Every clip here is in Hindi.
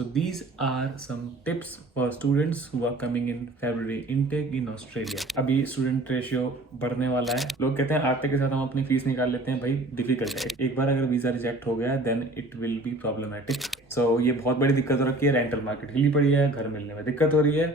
So these are some tips for students who are coming in February intake in Australia. अभी स्टूडेंट रेशियो बढ़ने वाला है। लोग कहते हैं आते के साथ हम अपनी फीस निकाल लेते हैं। भाई डिफिकल्ट है, एक बार अगर वीजा रिजेक्ट हो गया then it will be problematic. So ये बहुत बड़ी दिक्कत हो रखी है। रेंटल मार्केट हिली पड़ी है, घर मिलने में दिक्कत हो रही है।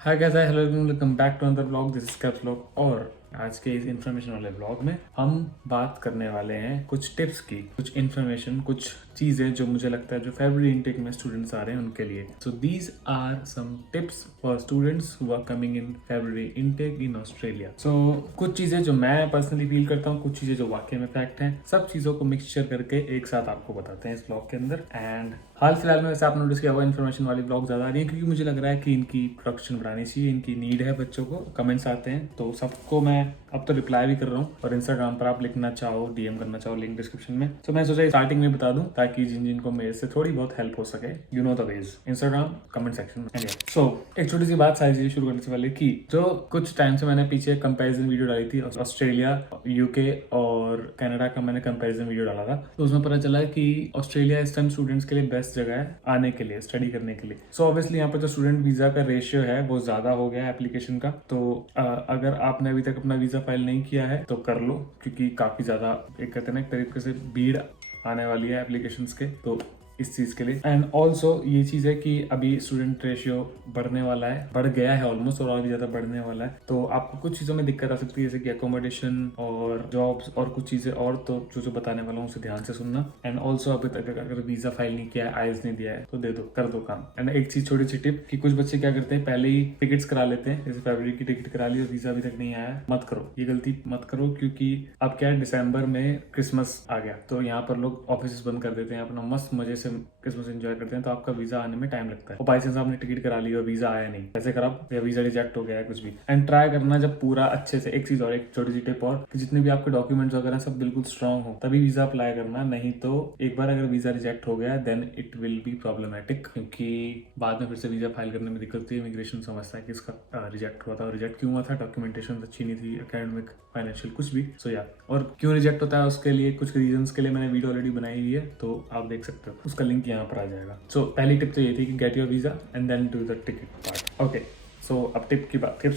Hi guys, hello, welcome back to another blog. This is Caps blog. और आज के इस इन्फॉर्मेशन वाले ब्लॉग में हम बात करने वाले हैं कुछ टिप्स की, कुछ इन्फॉर्मेशन, कुछ चीजें जो मुझे लगता है जो फरवरी इनटेक में स्टूडेंट्स आ रहे हैं उनके लिए। So these are some tips for students who are coming in February intake in Australia. So कुछ चीजें जो मैं पर्सनली फील करता हूँ, कुछ चीजें जो वाकई में फैक्ट हैं, सब चीजों को मिक्सचर करके एक साथ आपको बताते हैं इस ब्लॉग के अंदर। एंड हाल फिलहाल में वैसे आप नोटिस किया हुआ इन्फॉर्मेशन वाली ब्लॉग ज्यादा आ रही है, क्योंकि मुझे लग रहा है कि इनकी प्रोडक्शन बढ़ानी चाहिए, इनकी नीड है। बच्चों को कमेंट्स आते हैं तो सबको मैं अब तो रिप्लाई भी कर रहा हूँ, और इंस्टाग्राम पर आप लिखना चाहो, डीएम करना चाहो, लिंक डिस्क्रिप्शन में। तो मैं सोचा स्टार्टिंग में बता दूं ताकि जिन जिनको मेरे से थोड़ी बहुत हेल्प हो सके। You know the ways, Instagram comment section में। सो एक छोटी सी बात सारी चीजें शुरू करने से पहले की जो कुछ टाइम से मैंने पीछे कंपैरिजन वीडियो डाली थी, ऑस्ट्रेलिया, यूके और कनाडा का मैंने कंपैरिजन वीडियो डाला था। तो उसमें पता चला कि ऑस्ट्रेलिया इस टाइम स्टूडेंट्स के लिए बेस्ट जगह है आने के लिए, स्टडी करने के लिए। सो ऑब्वियसली यहाँ पर जो स्टूडेंट वीजा का रेशियो है वो ज्यादा हो गया है एप्लीकेशन का। तो अगर आपने अभी तक अपना वीजा फाइल नहीं किया है तो कर लो, क्योंकि काफी ज्यादा एक कहते हैं ना एक तरीके से भीड़ आने वाली है एप्लीकेशंस के, तो इस चीज के लिए। एंड ऑल्सो ये चीज है कि अभी स्टूडेंट रेशियो बढ़ने वाला है, बढ़ गया है ऑलमोस्ट, और भी ज्यादा बढ़ने वाला है। तो आपको कुछ चीजों में दिक्कत आ सकती है, जैसे कि अकोमोडेशन और जॉब्स और कुछ चीजें और। तो जो बताने वाला हूँ उसे ध्यान से सुनना। एंड ऑल्सो अभी तक अगर वीजा फाइल नहीं किया है, आईएलटीएस नहीं दिया है, तो दे दो, कर दो काम। एंड एक चीज, छोटी सी टिप, कि कुछ बच्चे क्या करते हैं, पहले ही टिकट्स करा लेते हैं। जैसे फरवरी की टिकट करा ली और वीजा अभी तक नहीं आया। मत करो, ये गलती मत करो, क्योंकि अब क्या है, दिसंबर में क्रिसमस आ गया, तो यहाँ पर लोग ऑफिस बंद कर देते हैं, अपना मस्त मजे से क्रिसमस एंजॉय करते हैं। तो आपका वीजा आने में टाइम लगता है, और बाई चांस आपने टिकट करा ली और वीजा आया नहीं, ऐसे खराब, या वीजा रिजेक्ट हो गया है, कुछ भी। एंड ट्राई करना जब पूरा अच्छे से। एक चीज और, एक छोटी सी टिप और, कि जितने भी आपके डॉक्यूमेंट्स वगैरह सब बिल्कुल स्ट्रांग हो तभी वीजा अप्लाई करना। नहीं तो एक बार अगर वीजा रिजेक्ट हो गया then it will be problematic, क्योंकि बाद में फिर से वीजा फाइल करने में दिक्कत होती है। इमिग्रेशन समझता है कि इसका रिजेक्ट हुआ था, और रिजेक्ट क्यों हुआ था, डॉक्यूमेंटेशन अच्छी नहीं थी, एकेडमिक, फाइनेंशियल, कुछ भी। सो या, और क्यों रिजेक्ट होता है उसके लिए कुछ रीजंस के लिए मैंने वीडियो ऑलरेडी बनाई हुई है, तो आप देख सकते हो, उसका लिंक यहाँ पर आ जाएगा। सो पहली टिप तो ये थी कि get your visa and then do the ticket part. Okay, so अब टिप्स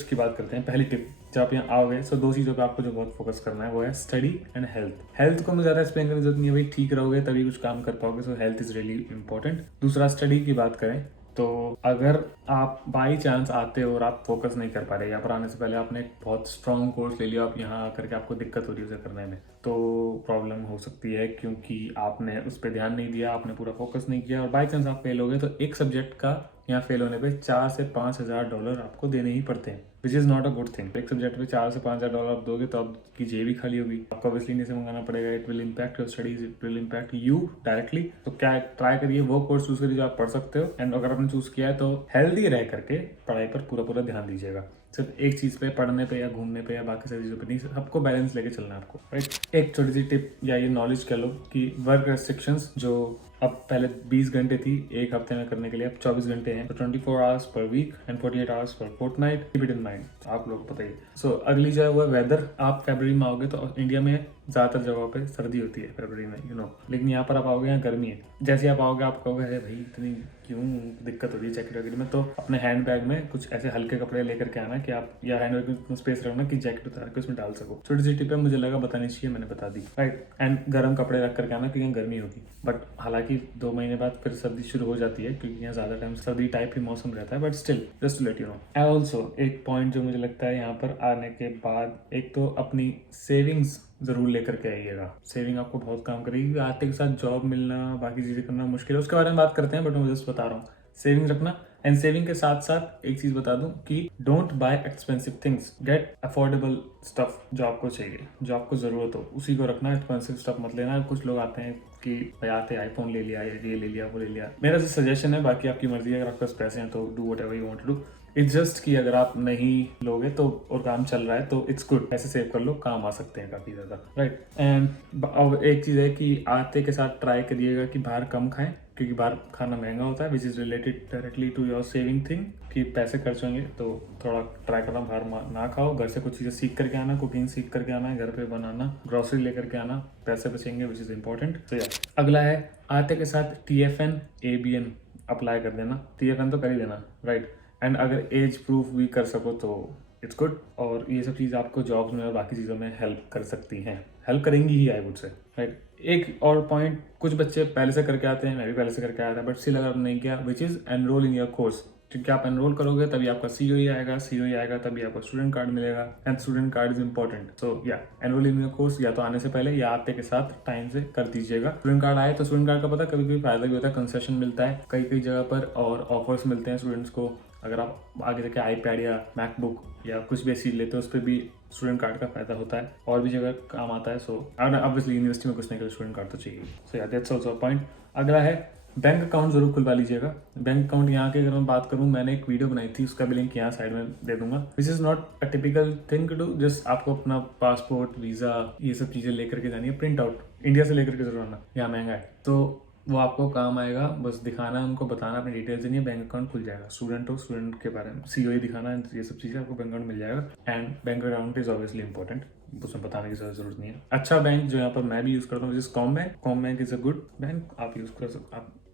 की बात करते हैं। पहली टिप, जब आप यहाँ आओगे, सो दो चीज़ों पे आपको जो बहुत फोकस करना है वो है स्टडी एंड हेल्थ। हेल्थ को मैं ज़्यादा एक्सप्लेन करने की जरूरत नहीं है, भाई ठीक रहोगे तभी कुछ काम कर पाओगे। सो हेल्थ इज रियली इंपॉर्टेंट। दूसरा, स्टडी की बात करें तो अगर आप बाई चांस आते हो और आप फोकस नहीं कर पा रहे, यहाँ पर आने से पहले आपने एक बहुत स्ट्रॉन्ग कोर्स ले लिया, आप यहाँ आकर के आपको दिक्कत हो रही है उसे करने में, तो प्रॉब्लम हो सकती है, क्योंकि आपने उस पर ध्यान नहीं दिया, आपने पूरा फोकस नहीं किया, और बाई चांस आप फेल हो गए तो एक सब्जेक्ट का यहाँ फेल होने पे $4,000 से $5,000 आपको देने ही पड़ते हैं, which is not a good thing. एक सब्जेक्ट पे $4,000 से $5,000 आप दोगे तो आपकी जेब भी खाली होगी, आपको ऑब्वियसली नहीं से मंगाना पड़ेगा। It will impact your studies, it will impact you directly. तो क्या, ट्राई करिए वो कोर्स चूज करिए जो आप पढ़ सकते हो। एंड अगर आपने चूज किया है तो हेल्दी रह करके पढ़ाई पर पूरा ध्यान दीजिएगा। सिर्फ एक चीज पे, पढ़ने पे या घूमने पे या बाकी सारी चीजों पे नहीं, सबको बैलेंस लेके चलना है आपको, राइट। एक छोटी सी टिप या ये नॉलेज कह लो कि वर्क रेस्ट्रिक्शंस जो अब पहले 20 घंटे थी एक हफ्ते में करने के लिए, अब 24 घंटे हैं। तो 24 hours per week and 48 hours per fortnight, keep it in mind, आप लोग पता ही। सो अगली जो है वो वेदर। आप फरवरी में आओगे तो इंडिया में ज्यादातर जगहों पे सर्दी होती है फरवरी में, यू नो, लेकिन यहाँ पर आप आओगे, यहाँ गर्मी है। जैसे आप आओगे आप कहोगे अरे भाई इतनी क्यों दिक्कत हो रही है जैकेट वगैरह में, तो अपने हैंड बैग में कुछ ऐसे हल्के कपड़े लेकर के आना कि आप, या हैंड बैग में स्पेस रखना कि जैकेट उतार के उसमें डाल सको। छोटी सी टिप है, मुझे लगा बतानी चाहिए, मैंने बता दी, राइट। एंड गर्म कपड़े रख करके आना, क्योंकि यहाँ गर्मी होगी। बट हालांकि 2 महीने बाद फिर सर्दी शुरू हो जाती है, क्योंकि यहाँ ज्यादा टाइम सर्दी टाइप ही मौसम रहता है, but still just to let you know. And also एक पॉइंट जो मुझे लगता है यहाँ पर आने के बाद, एक तो अपनी सेविंग्स जरूर लेकर के आइएगा। सेविंग आपको बहुत काम करेगी। आते के साथ जॉब मिलना, बाकी चीजें करना मुश्किल है, उसके बारे में बात करते हैं, बट मैं जस्ट बता रहा हूँ सेविंग रखना। एंड सेविंग के साथ साथ एक चीज बता दूं कि don't buy expensive things, get affordable stuff जो आपको चाहिए, जो आपको जरूरत हो उसी को रखना। एक्सपेंसिव स्टफ मत लेना। कुछ लोग आते हैं कि भाई आते आईफोन ले लिया, ये ले लिया, वो ले लिया। मेरा जो सजेशन है, बाकी आपकी मर्जी है, अगर आपके पास पैसे हैं तो do whatever you want to do. It's just कि अगर आप नहीं लोगे तो और काम चल रहा है तो इट्स गुड, पैसे सेव कर लो, काम आ सकते हैं काफ़ी ज़्यादा, राइट। एंड अब एक चीज़ है कि आते के साथ ट्राई करिएगा कि बाहर कम खाएं, क्योंकि बाहर खाना महंगा होता है, which is related directly to your saving thing, कि पैसे खर्च होंगे। तो थोड़ा ट्राई करना बाहर ना खाओ, घर से कुछ चीज़ें सीख करके आना, कुकिंग सीख करके आना है, घर पे बनाना, ग्रोसरी लेकर के आना, पैसे बचेंगे, विच इज़ इंपॉर्टेंट। तो अगला है आते के साथ TFN ABN अप्लाई कर देना। TFN तो कर ही देना, राइट। एंड अगर एज प्रूफ भी कर सको तो इट्स गुड, और ये सब चीज़ आपको जॉब्स में और बाकी चीज़ों में हेल्प कर सकती हैं, हेल्प करेंगी ही, आई वुड से, राइट। एक और पॉइंट, कुछ बच्चे पहले से करके आते हैं, मैं भी पहले से करके आया था, बट स्टिल अगर आपने नहीं किया, which is enrol in your course, क्योंकि आप एनरोल करोगे तभी आपका COE आएगा, COE आएगा तभी आपको स्टूडेंट कार्ड मिलेगा, and student card is important. So yeah enrol in your course या तो आने से पहले या आते के साथ टाइम से कर दीजिएगा। स्टूडेंट कार्ड आए तो स्टूडेंट कार्ड का पता कभी कभी फायदा भी होता है, कंसेशन मिलता है कई कई जगह पर, और ऑफर्स मिलते हैं स्टूडेंट्स को। अगर आप आगे जाके iPad या मैकबुक या कुछ भी ऐसी लेते हो उस पर भी स्टूडेंट कार्ड का फायदा होता है, और भी जगह काम आता है। सो ऑब्वियसली यूनिवर्सिटी में कुछ नहीं कर, स्टूडेंट कार्ड तो चाहिए। सो या दैट्स आल्सो अ पॉइंट। अगला है बैंक अकाउंट जरूर खुलवा लीजिएगा। बैंक अकाउंट यहाँ की अगर मैं बात करूँ, मैंने एक वीडियो बनाई थी, उसका भी लिंक यहाँ साइड में दे दूंगा। This is not a typical thing to do, just आपको अपना पासपोर्ट, वीजा, ये सब चीजें लेकर के जानी है, प्रिंट आउट इंडिया से लेकर के जरूर आना, यहाँ महंगा है तो वो आपको काम आएगा। बस दिखाना है, उनको बताना, अपनी डिटेल्स देनी है, बैंक अकाउंट खुल जाएगा। स्टूडेंट हो, स्टूडेंट के बारे में COE दिखाना है, ये सब चीज़ें आपको बैंक अकाउंट मिल जाएगा। And bank account is obviously important, उसमें बताने की जरूरत नहीं है। अच्छा बैंक जो यहाँ पर मैं भी यूज़ करता हूँ, जिस com bank is a good bank, आप यूज़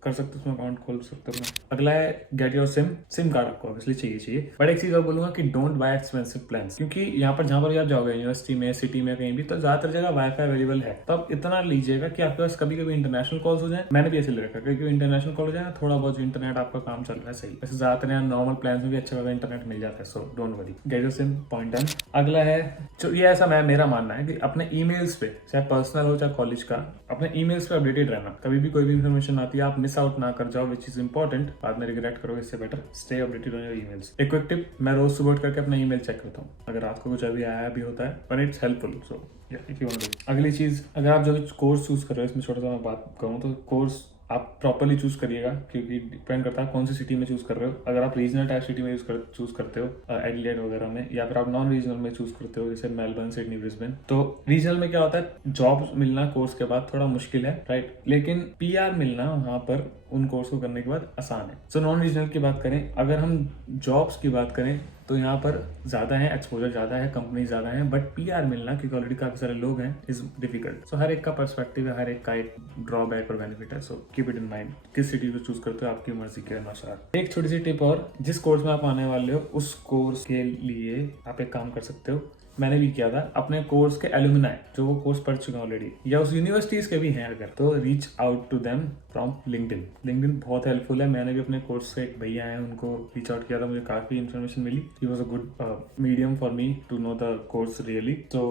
कर सकते हो, उसमें अकाउंट खोल सकते हो। अगला है गेट योर सिम कार्ड आपको ऑब्वियसली चाहिए। बट एक चीज़ और बोलूंगा कि डोंट बाय एक्सपेंसिव प्लान्स, क्योंकि यहाँ पर जहाँ पर भी आप जाओगे, यूनिवर्सिटी में, सिटी में, कहीं भी, तो ज्यादातर जगह वाईफाई अवेलेबल है। तो आप इतना लीजिएगा कि आपके पास कभी कभी इंटरनेशनल कॉल्स हो जाए। मैंने भी ऐसे ले रखा है, क्योंकि इंटरनेशनल कॉल हो जाए ना, थोड़ा बहुत इंटरनेट आपका काम चल रहा है सही। वैसे ज्यादातर यहाँ नॉर्मल प्लान में भी अच्छा खासा इंटरनेट मिल जाता है। So don't worry, get your SIM, point done. अगला है जो ये ऐसा मेरा मानना है कि अपने ईमेल्स पे, चाहे पर्सनल हो चाहे कॉलेज का, अपने ईमेल्स पे अपडेटेड रहना। कभी भी कोई भी इन्फॉर्मेशन आती है, आप मिस आउट ना कर जाओ, विच इज इंपॉर्टेंट। बाद में रिग्रेट करोगे, इससे better stay updated on your emails. एक क्विक टिप, मैं रोज सुबह उठ करके अपना ईमेल चेक करता हूँ, अगर रात को कुछ अभी आया भी होता है, पर it's helpful. So if you want to. अगली चीज, अगर आप जो कोर्स चूज कर रहे हो, इसमें छोटा सा मैं बात कहूँ तो कोर्स आप प्रॉपर्ली चूज करिएगा, क्योंकि डिपेंड करता है कौन सी सिटी में चूज कर रहे हो। अगर आप रीजनल टाइप सिटी में चूज करते हो, एडिलेड वगैरह में, या फिर आप नॉन रीजनल में चूज करते हो, जैसे मेलबर्न, सिडनी, ब्रिस्बेन, तो रीजनल में क्या होता है, जॉब मिलना कोर्स के बाद थोड़ा मुश्किल है, राइट। लेकिन PR मिलना वहां पर उन कोर्स को करने के बाद आसान है। सो नॉन रीजनल की बात करें, अगर हम जॉब्स की बात करें तो यहाँ पर ज्यादा है, एक्सपोजर ज्यादा है, कंपनी ज्यादा है, बट PR मिलना, क्योंकि ऑलरेडी काफी सारे लोग हैं, इज डिफिकल्ट। सो हर एक का पर्सपेक्टिव है, हर एक का एक ड्रॉबैक और बेनिफिट है। So keep it in mind, किस सिटी को चूज करते हो आपकी मर्जी के अनुसार। एक छोटी सी टिप और, जिस कोर्स में आप आने वाले हो उस कोर्स के लिए आप एक काम कर सकते हो, मैंने भी किया था, अपने कोर्स के एलुमनाई जो वो कोर्स पढ़ चुके हैं ऑलरेडी, या उस यूनिवर्सिटीज के भी हैं अगर, तो reach out to them from LinkedIn बहुत हेल्पफुल है। मैंने भी अपने कोर्स से एक भैया हैं, उनको रीच आउट किया था, मुझे काफी इन्फॉर्मेशन मिली। He was a good medium for me to know the course really. तो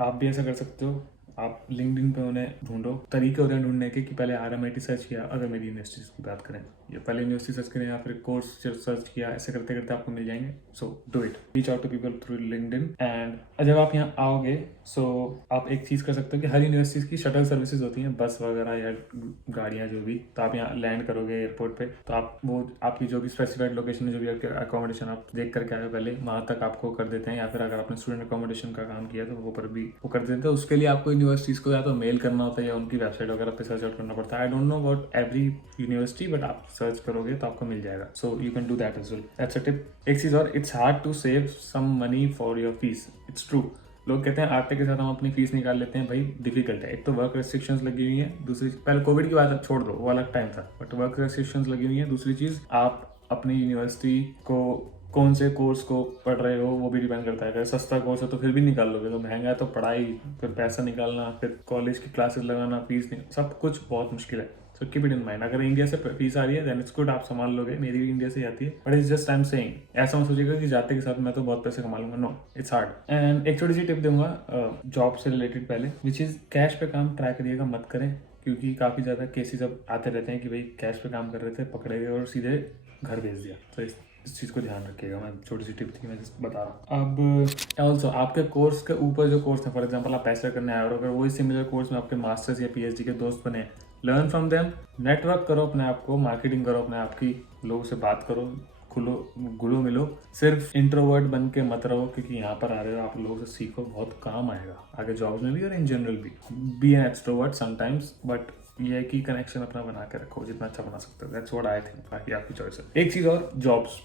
आप भी ऐसा कर सकते हो, आप लिंक्डइन पे उन्हें ढूंढो। तरीके होते हैं ढूंढने के कि पहले RMIT सर्च किया, अगर मेरी यूनिवर्सिटीज की बात करें, या पहले यूनिवर्सिटी सर्च करें या फिर कोर्स सर्च किया, ऐसे करते करते आपको मिल जाएंगे। So do it, reach out to people through LinkedIn. And जब आप यहाँ आओगे, सो आप एक चीज़ कर सकते हो कि हर यूनिवर्सिटीज की शटल सर्विसेज होती हैं, बस वगैरह या गाड़ियाँ जो भी, तो आप यहाँ लैंड करोगे एयरपोर्ट पे, तो आप वो आपकी जो भी स्पेसिफाइड लोकेशन है, जो भी आपके अकोमोडेशन आप देख करके आए पहले, वहाँ तक आपको कर देते हैं। या फिर अगर आपने स्टूडेंट अकोमोडेशन का काम किया तो वो पर भी वो कर देते हैं। उसके लिए आपको यूनिवर्सिटीज को या तो मेल करना होता है या उनकी वेबसाइट वगैरह पे सर्च आउट करना पड़ता है। I don't know about every university, but आप सर्च करोगे तो आपको मिल जाएगा। So you can do that as well, that's a tip. एक चीज़ और, it's hard to save some money for your fees, it's true. लोग कहते हैं आते के साथ हम अपनी फीस निकाल लेते हैं, भाई डिफिकल्ट है। एक तो वर्क रेस्ट्रिक्शंस लगी हुई हैं, दूसरी, पहले कोविड की बात छोड़ दो, वो अलग टाइम था, बट वर्क रेस्ट्रिक्शंस लगी हुई हैं। दूसरी चीज़, आप अपनी यूनिवर्सिटी को कौन से कोर्स को पढ़ रहे हो वो भी डिपेंड करता है। अगर सस्ता कोर्स है तो फिर भी निकाल लोगे, तो महंगा है तो पढ़ाई, फिर पैसा निकालना, फिर कॉलेज की क्लासेस लगाना, फीस सब कुछ बहुत मुश्किल है। So keep it in mind. अगर इंडिया से फीस आ रही है देन इट्स गुड, आप संभाल लोगे। मेरी भी इंडिया से ही आती है, but it's just I am saying, ऐसा मत सोचिएगा कि जाते के साथ मैं तो बहुत पैसे कमा लूंगा। No, it's hard. एंड एक छोटी सी टिप दूंगा जॉब से रिलेटेड पहले, विच इज कैश पे काम ट्राई करिएगा मत करें, क्योंकि काफी ज्यादा केसेस अब आते रहते हैं कि भाई कैश पे काम कर रहे थे, पकड़े गए और सीधे घर भेज दिया। तो इस चीज़ को ध्यान रखिएगा। मैं छोटी सी टिप थी, मैं जस्ट बता रहा हूँ। अब ऑल्सो आपके कोर्स के ऊपर जो कोर्स है, फॉर एग्जांपल आप पैसा करने आए और अगर वही सिमिलर कोर्स में आपके मास्टर्स या PhD के दोस्त बने, लर्न फ्रॉम देम, नेटवर्क करो अपने आप को, मार्केटिंग करो अपने आप की, लोगों से बात करो, घुलो मिलो, सिर्फ इंट्रोवर्ट बन के मत रहो, क्योंकि यहाँ पर आ रहे हो आप लोगों से सीखो, बहुत काम आएगा आगे जॉब्स में भी और इन जनरल भी। Be an extrovert sometimes, but ये है कि कनेक्शन अपना बना के रखो जितना अच्छा बना सकते हो। दैट्स व्हाट आई थिंक, बाकी आपकी चॉइस है। एक चीज और, जॉब्स।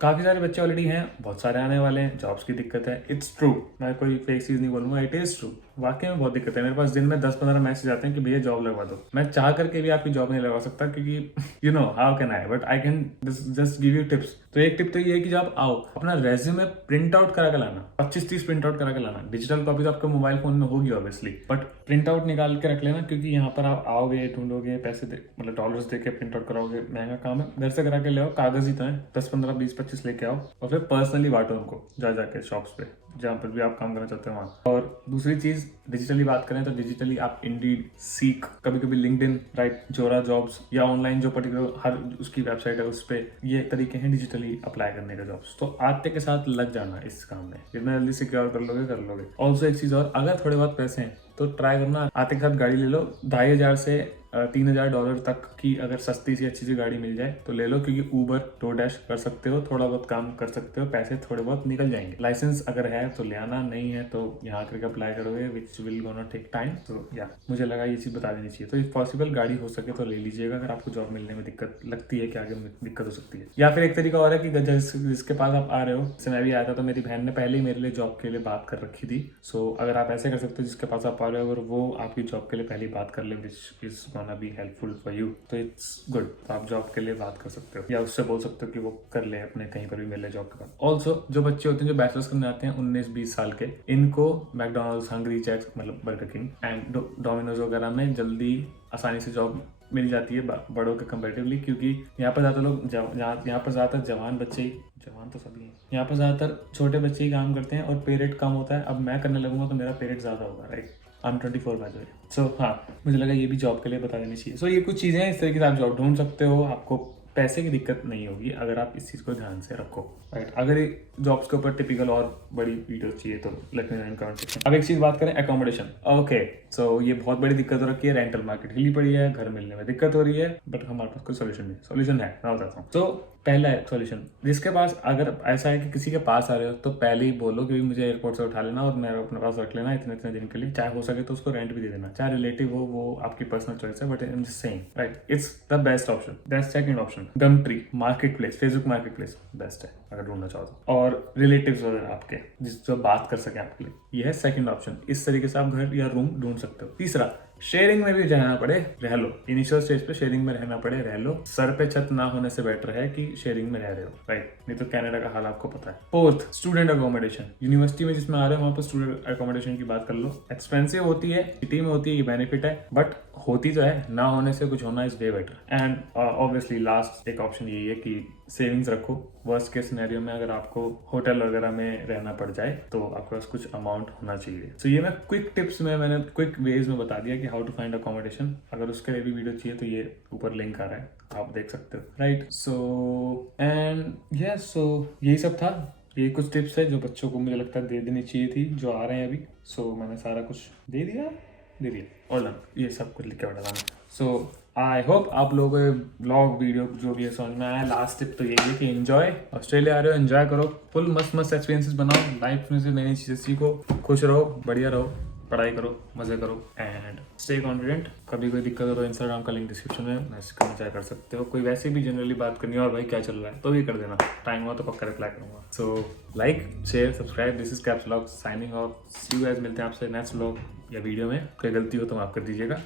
काफी सारे बच्चे ऑलरेडी हैं, बहुत सारे आने वाले हैं, जॉब्स की दिक्कत है। इट्स ट्रू, मैं कोई फेक चीज नहीं बोलूंगा, इट इज ट्रू। वाकई में बहुत दिक्कत है। मेरे पास दिन में 10-15 मैसेज आते हैं कि भैया जॉब लगवा दो। मैं चाह करके भी आपकी जॉब नहीं लगवा सकता, क्योंकि you know how can I, but I can just give you tips. तो एक टिप तो ये है कि जब आओ अपना रेज्यूमे प्रिंट आउट करा के लाना, 25-30 प्रिंट आउट करा के लाना। डिजिटल कॉपी तो आपके मोबाइल फोन में होगी ऑब्वियसली, बट प्रिंट आउट निकाल के रख लेना, क्योंकि यहाँ पर आप आओगे, ढूंढोगे, पैसे मतलब डॉलर्स दे के प्रिंट आउट कराओगे, महंगा काम है। घर से करा के ले आओ, कागज ही तो है, 10-15-20-25 लेके आओ और फिर पर्सनली बांटो उनको जा जाके शॉप्स पे, जहाँ पर भी आप काम करना चाहते हो वहाँ। और दूसरी चीज, डिजिटली बात करें तो डिजिटली आप इंडीड, सीक, कभी कभी लिंक्डइन, राइट, जोरा जॉब्स, या ऑनलाइन जो पर्टिकुलर हर उसकी वेबसाइट है उस पर, ये तरीके हैं डिजिटली अप्लाई करने के जॉब्स। तो आते के साथ लग जाना इस काम में, जितना जल्दी सिक्योर कर लोगे। ऑल्सो एक चीज और, अगर थोड़े बहुत पैसे हैं तो ट्राई करना आते के साथ गाड़ी ले लो। $2,500 से $3,000 तक की अगर सस्ती सी अच्छी सी गाड़ी मिल जाए तो ले लो, क्योंकि ऊबर, डोरडैश कर सकते हो, थोड़ा बहुत काम कर सकते हो, पैसे थोड़े बहुत निकल जाएंगे। लाइसेंस अगर है तो ले आना, नहीं है तो यहाँ करके अप्लाई करोगे, which will gonna take time. तो या मुझे लगा ये चीज़ बता देनी चाहिए। तो इफ पॉसिबल गाड़ी हो सके तो ले लीजिएगा, अगर आपको जॉब मिलने में दिक्कत लगती है कि आगे दिक्कत हो सकती है। या फिर एक तरीका और है कि जिसके पास आप आ रहे हो, जैसे मैं भी आया था तो मेरी बहन ने पहले ही मेरे लिए जॉब के लिए बात कर रखी थी। सो अगर आप ऐसे कर सकते हो, जिसके पास आप आ रहे हो अगर वो आपकी जॉब के लिए पहले बात कर ले, which is gonna be helpful for you, तो इट्स गुड। तो आप जॉब के लिए बात कर सकते हो, या उससे बोल सकते हो कि वो कर ले अपने कहीं पर भी मिले जॉब के बाद। ऑल्सो जो बच्चे होते हैं जो बैचलर्स करने आते हैं 19-20 साल के, इनको मैकडोनल्ड्स, हंग्री जैक्स मतलब बर्गर किंग एंड डोमिनोज वगैरह में जल्दी आसानी से जॉब मिल जाती है बड़ों के कंपेरेटिवली, क्योंकि यहाँ पर ज़्यादा लोग यहाँ पर ज़्यादातर जवान बच्चे ही, जवान तो सभी हैं, यहाँ पर ज़्यादातर छोटे बच्चे ही काम करते हैं और पे रेट कम होता है। अब मैं करने लगूंगा तो मेरा पे रेट ज़्यादा होगा, right. I'm 24 by the way. So हाँ, मुझे लगा ये भी जॉब के लिए बता देनी चाहिए। सो ये कुछ चीज़ें हैं, इस तरीके से आप जॉब ढूंढ सकते हो, आपको पैसे की दिक्कत नहीं होगी अगर आप इस चीज़ को ध्यान से रखो, राइट। अगर जॉब्स के ऊपर टिपिकल और बड़ी वीडियोस चाहिए तो let me know in comment section. अब एक चीज़ बात करें, एकोमोडेशन। ओके, सो ये बहुत बड़ी दिक्कत हो रखी है, रेंटल मार्केट हिली पड़ी है, घर मिलने में दिक्कत हो रही है, बट हमारे पास कोई सोल्यूशन नहीं। सोल्यूशन है, मैं बताता हूँ। तो पहला है सोल्यूशन, जिसके पास, अगर ऐसा है कि किसी के पास आ रहे हो तो पहले ही बोलो कि मुझे एयरपोर्ट से उठा लेना और मेरे अपने पास रख लेना इतने इतने दिन के लिए, चाहे हो सके तो उसको रेंट भी दे देना, चाहे रिलेटिव हो, वो आपकी पर्सनल चॉइस है, but I am just saying, right, it's the best option. That's second option. Gumtree market place, Facebook market place best है अगर ढूंढना चाहो तो, और रिलेटिव्स वगैरह आपके जो बात कर सके आपके लिए, ये है सेकंड ऑप्शन। इस तरीके से आप घर या रूम ढूंढ सकते हो। तीसरा, शेयरिंग में भी रहना पड़े रह लो, इनिशियल स्टेज पे शेयरिंग में रहना पड़े रह लो। सर पे छत ना होने से बेटर है कि शेयरिंग में रह रहे हो, राइट, नहीं तो कनाडा का हाल आपको पता है। Fourth, student accommodation. यूनिवर्सिटी में जिसमें आ रहे हो वहाँ पर स्टूडेंट अकोमोडेशन की बात कर लो। एक्सपेंसिव होती है, सिटी में होती है, ये बेनिफिट है, बट होती तो है, ना होने से कुछ होना is way better. And obviously last एक ऑप्शन यही है कि सेविंग्स रखो। वर्स्ट केस सिनेरियो में अगर आपको होटल वगैरह में रहना पड़ जाए तो आपके पास कुछ अमाउंट होना चाहिए। सो ये मैं क्विक टिप्स में, मैंने क्विक वेज में बता दिया कि हाउ टू फाइंड अकोमोडेशन। अगर उसके लिए भी वीडियो चाहिए तो ये ऊपर लिंक आ रहा है, आप देख सकते हो, राइट। सो एंड यस, सो यही सब था। ये कुछ टिप्स है जो बच्चों को मुझे लगता है दे देनी चाहिए थी, जो आ रहे हैं अभी। सो मैंने सारा कुछ दे दिया और डन, ये सब कुछ लिख के बैठा था मैं। सो आई होप आप लोगों को ब्लॉग वीडियो जो भी है समझ में आया। लास्ट टिप तो यही है कि एंजॉय, ऑस्ट्रेलिया आ रहे हो एंजॉय करो, फुल मस्त एक्सपीरियंसेस बनाओ, लाइफ में से नई चीज़ें सीखो, खुश रहो, बढ़िया रहो, पढ़ाई करो, मजे करो एंड स्टे कॉन्फिडेंट। कभी कोई दिक्कत हो तो इंस्टाग्राम का लिंक डिस्क्रिप्शन में, मैसेज करना चाहे कर सकते हो। कोई वैसे भी जनरली बात करनी है और भाई क्या चल रहा है तो भी कर देना, टाइम हुआ तो पक्का रिप्लाई करूंगा। So like, share, subscribe. This is Caps vlog signing off. See you guys, मिलते हैं आपसे नेक्स्ट व्लॉग या वीडियो में। कोई गलती हो तो माफ कर दीजिएगा।